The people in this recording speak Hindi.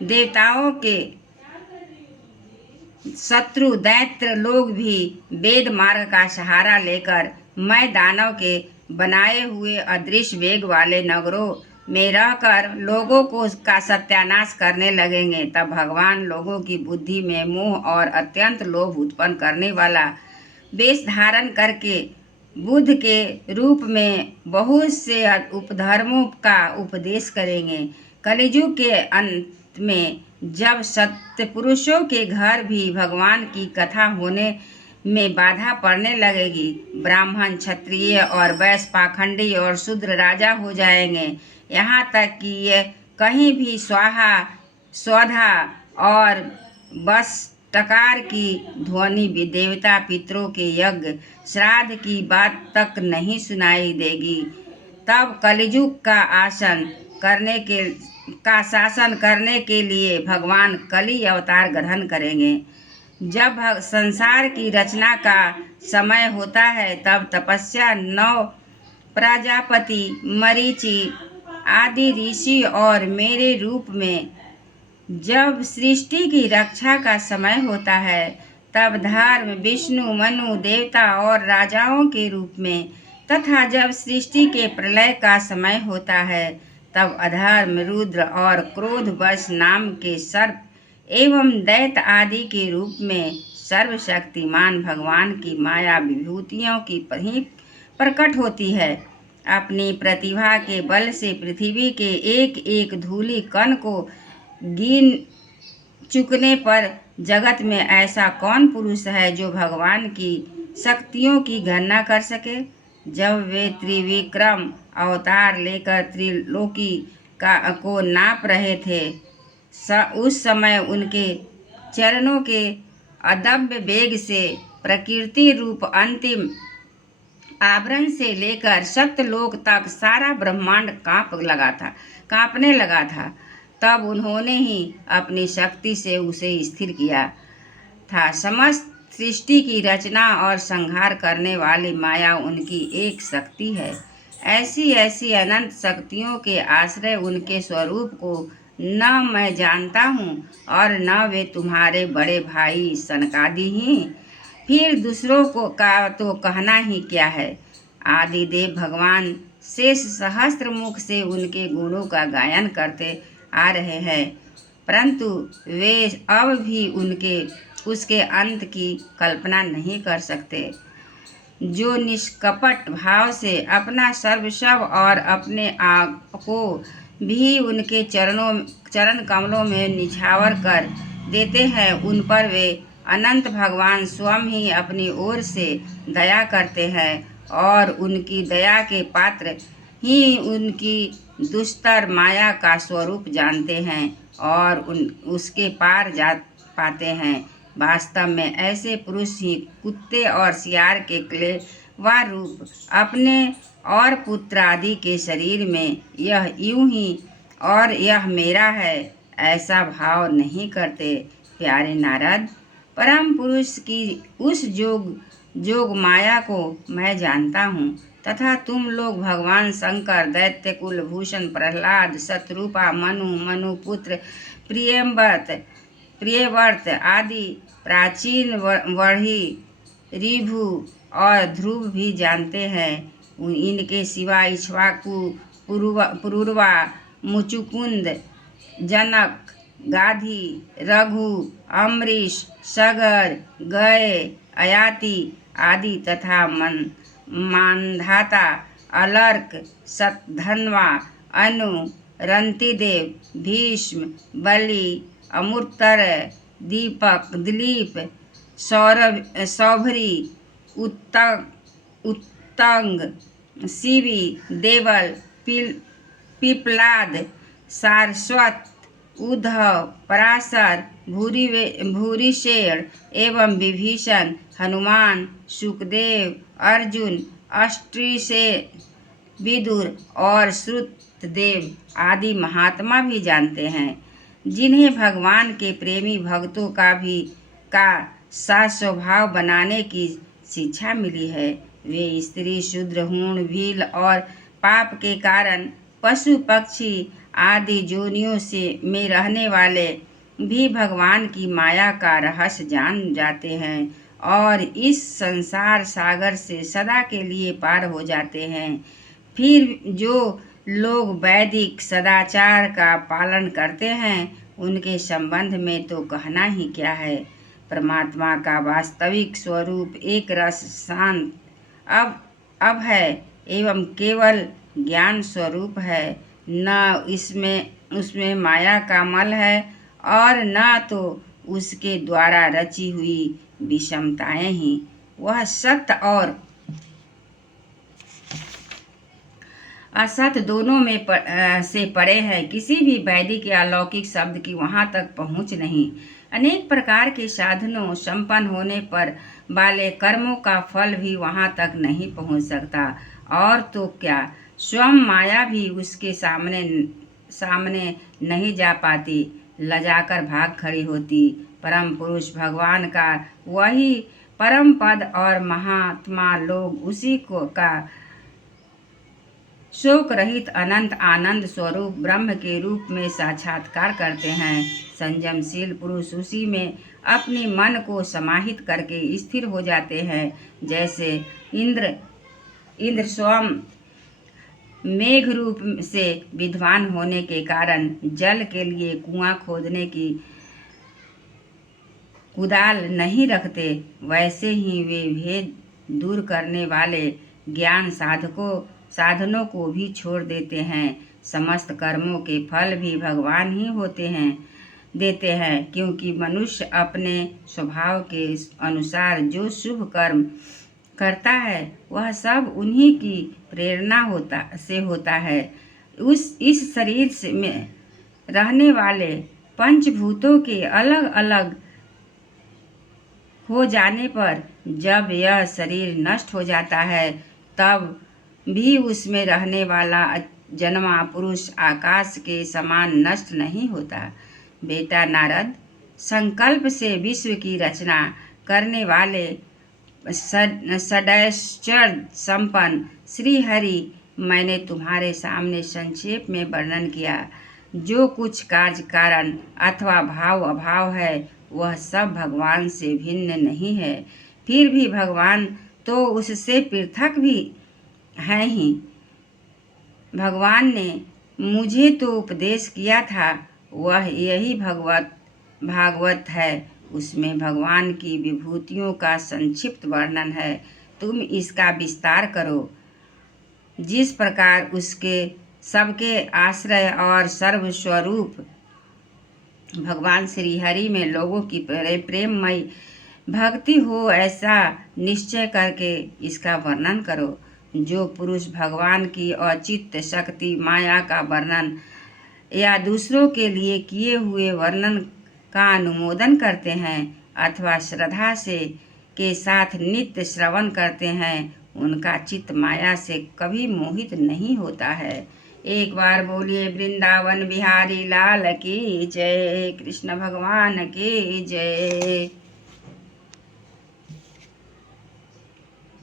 देवताओं के शत्रु दैत्य लोग भी वेद मार्ग का सहारा लेकर मैं दानव के बनाए हुए अदृश्य वेग वाले नगरों में रहकर लोगों को का सत्यानाश करने लगेंगे। तब भगवान लोगों की बुद्धि में मोह और अत्यंत लोभ उत्पन्न करने वाला वेश धारण करके बुद्ध के रूप में बहुत से उपधर्मों का उपदेश करेंगे। कलियुग के अंत में जब सत्य पुरुषों के घर भी भगवान की कथा होने में बाधा पड़ने लगेगी, ब्राह्मण, क्षत्रिय और वैश्य पाखंडी और शूद्र राजा हो जाएंगे। यहाँ तक कि ये कहीं भी स्वाहा स्वधा और बस टकार की ध्वनि भी देवता पितरों के यज्ञ श्राद्ध की बात तक नहीं सुनाई देगी। तब कलियुग का शासन करने के लिए भगवान कली अवतार ग्रहण करेंगे। जब संसार की रचना का समय होता है तब तपस्या 9 प्रजापति, मरीचि आदि ऋषि और मेरे रूप में जब सृष्टि की रक्षा का समय होता है तब धर्म, विष्णु, मनु देवता और राजाओं के रूप में तथा जब सृष्टि के प्रलय का समय होता है तब अधर्म, रुद्र और क्रोधवश नाम के सर्प एवं दैत्य आदि के रूप में सर्वशक्तिमान भगवान की माया विभूतियों की प्रकट होती है। अपनी प्रतिभा के बल से पृथ्वी के एक एक धूलि कण को गिन चुकने पर जगत में ऐसा कौन पुरुष है जो भगवान की शक्तियों की गणना कर सके। जब वे त्रिविक्रम अवतार लेकर त्रिलोकी को नाप रहे थे उस समय उनके चरणों के अदम्य वेग से प्रकृति रूप अंतिम आवरण से लेकर सप्तलोक तक सारा ब्रह्मांड कांपने लगा था। तब उन्होंने ही अपनी शक्ति से उसे स्थिर किया था। समस्त सृष्टि की रचना और संहार करने वाली माया उनकी एक शक्ति है। ऐसी ऐसी अनंत शक्तियों के आश्रय उनके स्वरूप को न मैं जानता हूँ और न वे तुम्हारे बड़े भाई सनकादि ही। फिर दूसरों को का तो कहना ही क्या है। आदिदेव भगवान शेष सहस्त्र मुख से उनके गुणों का गायन करते आ रहे हैं, परंतु वे अब भी उसके अंत की कल्पना नहीं कर सकते। जो निष्कपट भाव से अपना सर्वस्व और अपने आप को भी उनके चरण कमलों में निछावर कर देते हैं, उन पर वे अनंत भगवान स्वयं ही अपनी ओर से दया करते हैं और उनकी दया के पात्र ही उनकी दुस्तर माया का स्वरूप जानते हैं और उसके पार जा पाते हैं। वास्तव में ऐसे पुरुष ही कुत्ते और सियार के क्लेवा रूप अपने और पुत्र आदि के शरीर में यह यूं ही और यह मेरा है ऐसा भाव नहीं करते। प्यारे नारद, परम पुरुष की उस जोग माया को मैं जानता हूँ तथा तुम लोग भगवान शंकर, दैत्य कुलभूषण प्रहलाद, शत्रुपा, मनुपुत्र, प्रियव्रत आदि प्राचीन वढ़ी, ऋभु और ध्रुव भी जानते हैं। इनके सिवा इक्ष्वाकु, पुरुरवा, मुचुकुंद, जनक, गाधी, रघु, अम्बरीश, सगर, गय, अयाति आदि तथा मानधाता, अलर्क, शतधन्वा, अनु, रंतिदेव, भीष्म, बलि, अमृतर, दिलीप, सौभरी, उत्तंग, शिवी, देवल, पिप्लाद, सारस्वत, उद्धव, पराशर, भूरिशेर एवं विभीषण, हनुमान, सुखदेव, अर्जुन, अष्टसेन, विदुर और श्रुतदेव आदि महात्मा भी जानते हैं, जिन्हें भगवान के प्रेमी भक्तों का स्वभाव बनाने की शिक्षा मिली है। वे स्त्री, शूद्र, हूण, भील और पाप के कारण पशु, पक्षी आदि जोनियों से में रहने वाले भी भगवान की माया का रहस्य जान जाते हैं और इस संसार सागर से सदा के लिए पार हो जाते हैं। फिर जो लोग वैदिक सदाचार का पालन करते हैं उनके संबंध में तो कहना ही क्या है। परमात्मा का वास्तविक स्वरूप एक रस शांत अब है एवं केवल ज्ञान स्वरूप है। न इसमें उसमें माया का मल है और न तो उसके द्वारा रची हुई विषमताएं ही। वह सत्य और असत दोनों में से परे है। किसी भी वैदिक या लौकिक शब्द की वहाँ तक पहुँच नहीं। अनेक प्रकार के साधनों संपन्न होने पर वाले कर्मों का फल भी वहाँ तक नहीं पहुँच सकता। और तो क्या, स्वयं माया भी उसके सामने नहीं जा पाती, लजाकर भाग खड़ी होती। परम पुरुष भगवान का वही परम पद और महात्मा लोग उसी को का शोक रहित अनंत आनंद स्वरूप ब्रह्म के रूप में साक्षात्कार करते हैं। संयमशील पुरुष उसी में अपने मन को समाहित करके स्थिर हो जाते हैं। जैसे इंद्र स्वयं मेघ रूप से विद्वान होने के कारण जल के लिए कुआं खोदने की कुदाल नहीं रखते, वैसे ही वे भेद दूर करने वाले ज्ञान साधनों को भी छोड़ देते हैं। समस्त कर्मों के फल भी भगवान ही देते हैं, क्योंकि मनुष्य अपने स्वभाव के अनुसार जो शुभ कर्म करता है वह सब उन्हीं की प्रेरणा से होता है। इस शरीर में रहने वाले पंचभूतों के अलग अलग हो जाने पर जब यह शरीर नष्ट हो जाता है तब भी उसमें रहने वाला जन्मा पुरुष आकाश के समान नष्ट नहीं होता। बेटा नारद, संकल्प से विश्व की रचना करने वाले षडैश्चर्य संपन्न श्री हरि, मैंने तुम्हारे सामने संक्षेप में वर्णन किया। जो कुछ कार्य कारण अथवा भाव अभाव है वह सब भगवान से भिन्न नहीं है। फिर भी भगवान तो उससे पृथक भी है ही। भगवान ने मुझे तो उपदेश किया था, वह यही भागवत है। उसमें भगवान की विभूतियों का संक्षिप्त वर्णन है। तुम इसका विस्तार करो। जिस प्रकार उसके सबके आश्रय और सर्वस्वरूप भगवान श्री हरि में लोगों की प्रेममय भक्ति हो, ऐसा निश्चय करके इसका वर्णन करो। जो पुरुष भगवान की औचित्य शक्ति माया का वर्णन या दूसरों के लिए किए हुए वर्णन का अनुमोदन करते हैं अथवा श्रद्धा के साथ नित्य श्रवण करते हैं, उनका चित्त माया से कभी मोहित नहीं होता है। एक बार बोलिए वृंदावन बिहारी लाल की जय, कृष्ण भगवान की जय।